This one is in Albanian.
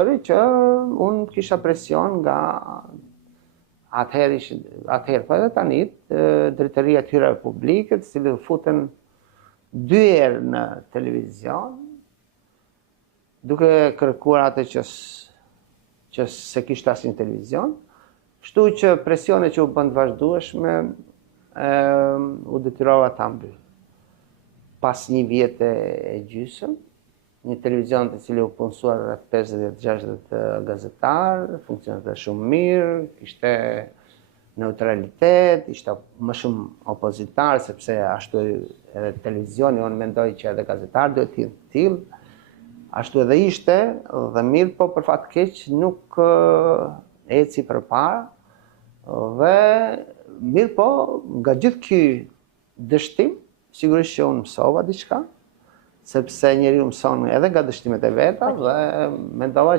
që unë kisha presion nga atëherë për edhe tanit, Drejtoria e Hyrave Publike, të cilët futen 2 herë në televizion, duke kërkuar atë që se kishte asnjë televizion, kështu që presione që u bën të vazhdueshme, u detyrova ta mbyll. Pas 1 vjet e gjysmë, një televizion të cili u punësuar rreth 50-60 gazetar, funksionante shumë mirë, kishte neutralitet, ishte më shumë opozitar, sepse ashtu edhe televizioni, unë mendoj që edhe gazetar duhet të jenë tillë, ashtu edhe ishte, dhe mirë po për fat keq nuk eci përpara, dhe mirë po nga gjithë ky dështim, sigurisht që unë mësova diçka, sepse njeriu mëson edhe nga dështimet e veta dhe mendova